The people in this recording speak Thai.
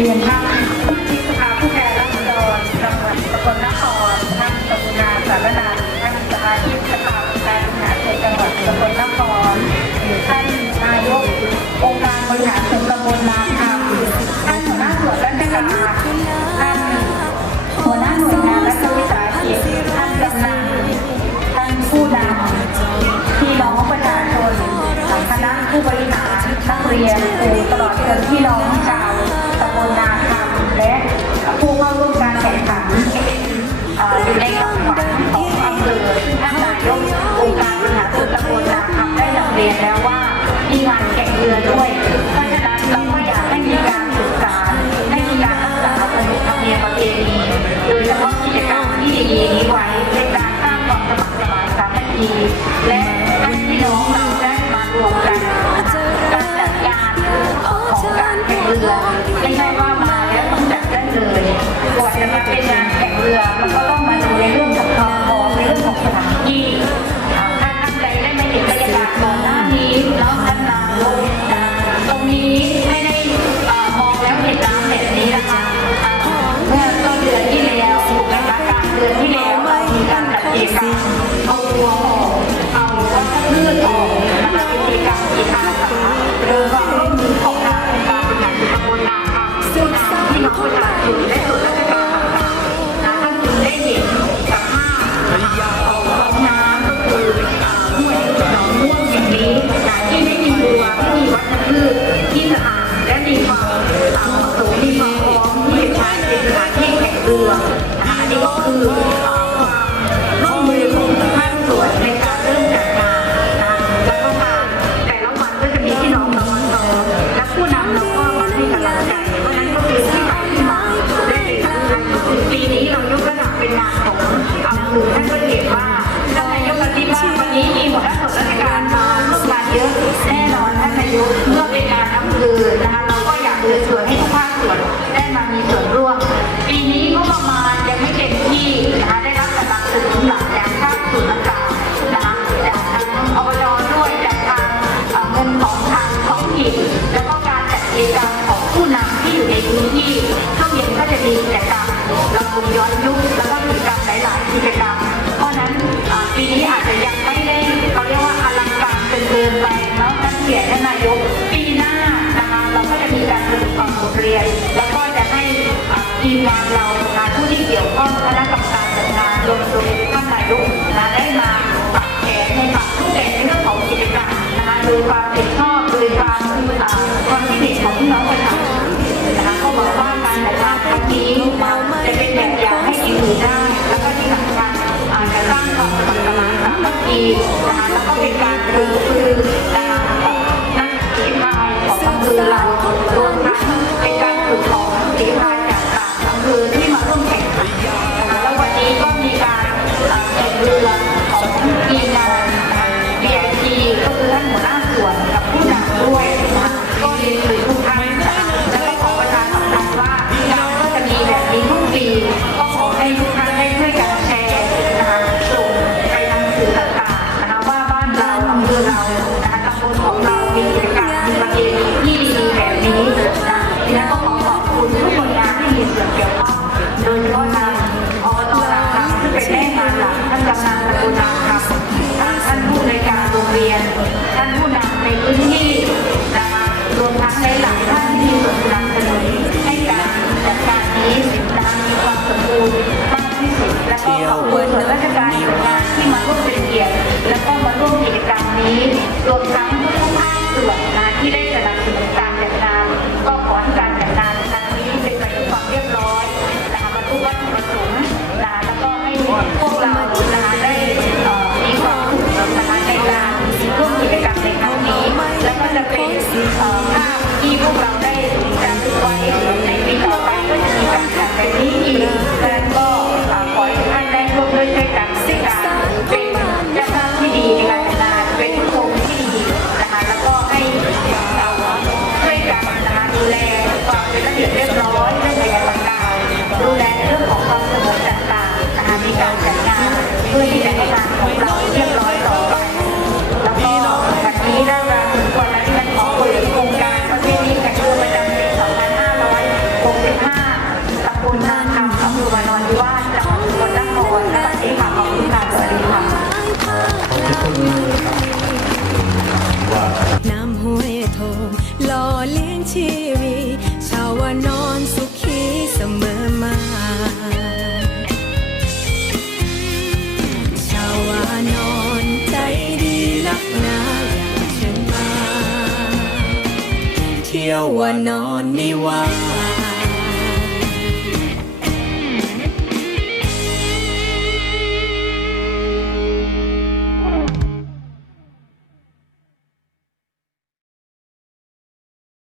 เรียนท่านที่สภาผู้แทนราษฎรจังหวัดสกลนครท่านสมุนาสารนาท่านสมาชิกสภาผู้แทนมหาชนจังหวัดสกลนคร จะมาเป็นงานแข่งเรือแล้วก็ต้องมาดูในเรื่องของความพร้อมในเรื่องของขนาดที่ หรือท่านก็เห็นว่าท่านยกรัฐมนตรีวันนี้มีหมด ก่ท่านนายกปีหน้านะคะเราก็จะมีการปรุปความบทเรียน แล้วก็จะให้ทีมงานเรานะคผู้ที่เกี่ยวข้องคณะกรรมการจัดงานรวมถึงท่านนายกนะได้มาปรับแผนในปรับทุกแต่ในเรื่องของกิจกรรมนะคะโดยความผิดชอบโดยความความคิดเห็นของพี่น้องประชาชนนะคะเขาบอกว่าการจัดงานครั้งนี้จะเป็นแบบอย่างให้อีกอื่นได้ แล้วก็ที่สำคัญการสร้างความสมัครสมานสามัคคีนะคะแล้วก็เป็นการรวม Thank you. Sana. No one on ni wa.